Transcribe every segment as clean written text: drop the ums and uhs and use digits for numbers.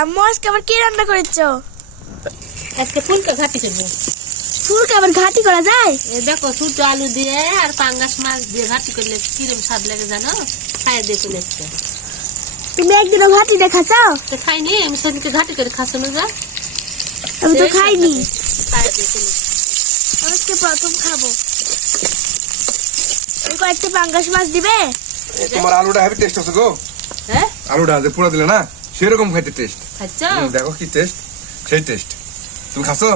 আম্মু আজকে আবার কি রান্না করেছো? আজকে ফুলকা ঘাটি করবো। ফুলকা আবার ঘাটি করা যায়? দেখো ছোট আলু দিয়ে আর পাঙ্গাস মাছ দিয়ে ঘাটি করলে কিরম স্বাদ লাগে জানো? খাইয়ে দিয়ে চলে এসছে। তুমি একদিনও ঘাটি দেখাচ্ছ? তো খাইনি, আমি সেদিনকে ঘাটি করে খাসো না যা। আমি তো খাইনি, খাইয়ে দিয়ে চলে এসছে। আজকে প্রথম খাবো। এই কয়েকটা পাঙ্গাস মাছ দিবে? তোমার আলুটা হেভি টেস্ট আছে গো। হ্যাঁ আলুটা যে পুরো দিলে না সেরকম খাইতে টেস্ট। খাচ্ছ? দেখো কি টেস্ট, সেই টেস্ট। তুমি খাচ্ছো?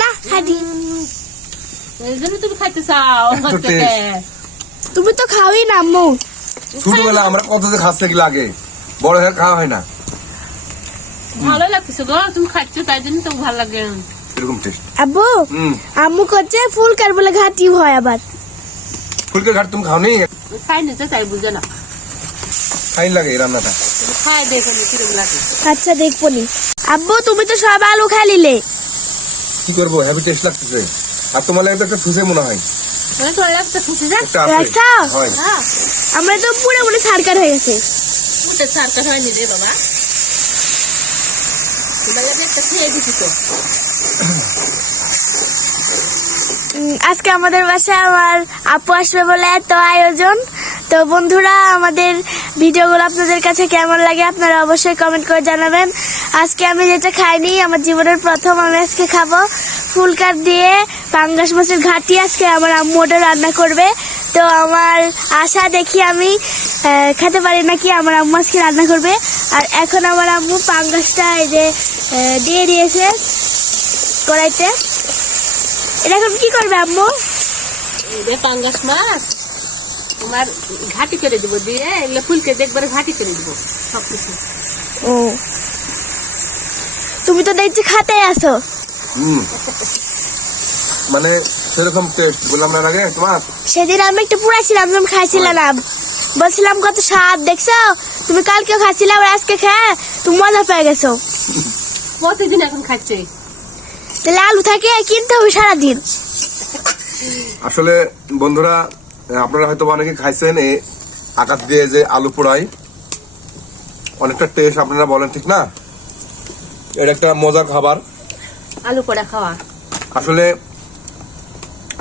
না খাইনি। এই জন্য তুমি খাইতে চাও। এত taste। তুমি তো খাওই না আম্মু। ছোটবেলা আমরা কত যে খাচ্ছে কি লাগে, বড় হয়ে খাওয়া হয় না। ভালো লাগতেছে গো, তুমি খাচ্ছ তাই জন্য তো ভালো লাগে। এরকম টেস্ট। আব্বু আম্মু করছে ফুলকার বলে ঘাটি হয় আবার। ফুলকের ঘাট তুমি খাওনি? খাইনি তো তাই বুঝে না। খাই লাগে এই রান্নাটা। খাই দেখো কিরম লাগে। আচ্ছা দেখবো নি। আব্বু তুমি তো সব আলু খাইলে। কি করবো, হেভি টেস্ট লাগতেছে। আর তোমার লাগে তো একটা ঠুসে মনে হয়। মানে তোর লাগতে খুশি যা। একটা আছে। রাখছো? হয়। হ্যাঁ আমরা তো পুরো পুরো সারকার হয়ে গেছে। উঠে সারকার হয়নি রে বাবা। তোমার লাগে একটা খেয়ে দিছি তো। আজকে আমাদের বাসায় আমার আপু আসবে বলে এত আয়োজন। তো বন্ধুরা, আমাদের ভিডিওগুলো আপনাদের কাছে কেমন লাগে আপনারা অবশ্যই কমেন্ট করে জানাবেন। আজকে আমি যেটা খাইনি, আমার জীবনের প্রথম আমি আজকে খাবো ফুলকার দিয়ে পাঙ্গাস মাছের ঘাটি। আজকে আমার আম্মু ওটা রান্না করবে। তো আমার আশা দেখি আমি খেতে পারি নাকি, আমার আম্মু আজকে রান্না করবে। আর এখন আমার আম্মু পাঙ্গাসটা এই যে দিয়ে দিয়েছে কড়াইতে। এটা এখন কি করবে আম্মু? এই পাঙ্গাস মাছ তোমার ঘাটি করে দিব, দিয়ে এগুলো ফুলকে দেখবারে ঘাটি করে দিব সবকিছু। ও তুমি তো দেখছি খাতে আসো। মানে সেরকম টেস্ট বললাম না আগে তোমার। সেদিন আমি একটু পুরাছিলাম, তুমি খাইছিলে না, বলছিলাম কত স্বাদ দেখছো। তুমি কালকেও খাচ্ছিলে, আবার আজকে খেয়ে তুমি মজা পেয়ে গেছো। প্রতিদিন এখন খাচ্ছে। তাহলে আলু থাকে কিনতে হবে সারাদিন। আসলে বন্ধুরা, আপনারা হয়তো অনেকে খাইছেন এই আকাশ দিয়ে যে আলু পোড়াই, অনেকটা টেস্ট আপনারা বলেন ঠিক না? এটা একটা মজার খাবার। আলু পোড়া খাওয়া আসলে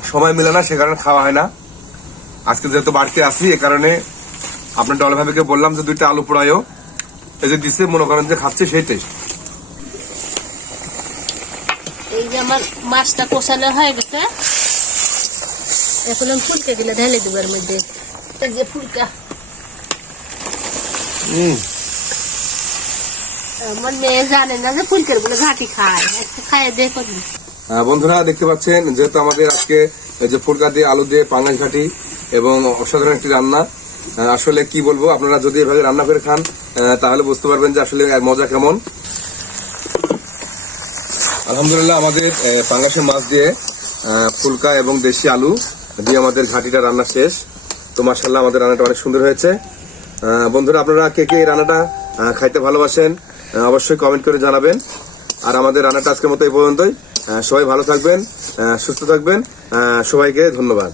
সময় মিলে না, সে কারণে খাওয়া হয় না। আজকে যেহেতু বাড়িতে আসি, এ কারণে আপনার ডলে ভাবিকে বললাম যে 2টা আলু পোড়াইও এই যে দিচ্ছে, মনে করেন যে খাচ্ছে সেই টেস্ট। এই যে আমার মাছটা কষানো হয়ে গেছে, এখন আমি ফুলকা গুলো ঢেলে দেবো এর মধ্যে। এই যে ফুলকা আমার মেয়ে জানে না যে ফুলকার গুলো ঘাটি খায়, একটু খাইয়ে দেখো। বন্ধুরা দেখতে পাচ্ছেন, যেহেতু আমাদের আজকে এই যে ফুলকা দিয়ে আলু দিয়ে পাঙ্গাস ঘাটি এবং অসাধারণ একটি রান্না। আসলে কি বলবো, আপনারা যদি এভাবে রান্না করে খান তাহলে বুঝতে পারবেন যে আসলে মজা কেমন। আলহামদুলিল্লাহ, আমাদের পাঙ্গাসের মাছ দিয়ে ফুলকা এবং দেশি আলু দিয়ে আমাদের ঘাটিটা রান্না শেষ। তো মাশাআল্লাহ, আমাদের রান্নাটা অনেক সুন্দর হয়েছে। বন্ধুরা, আপনারা কে কে এই রান্নাটা খাইতে ভালোবাসেন অবশ্যই কমেন্ট করে জানাবেন। আর আমাদের রান্নাটা আজকের মতো এই পর্যন্তই। সবাই ভালো থাকবেন, সুস্থ থাকবেন। সবাইকে ধন্যবাদ।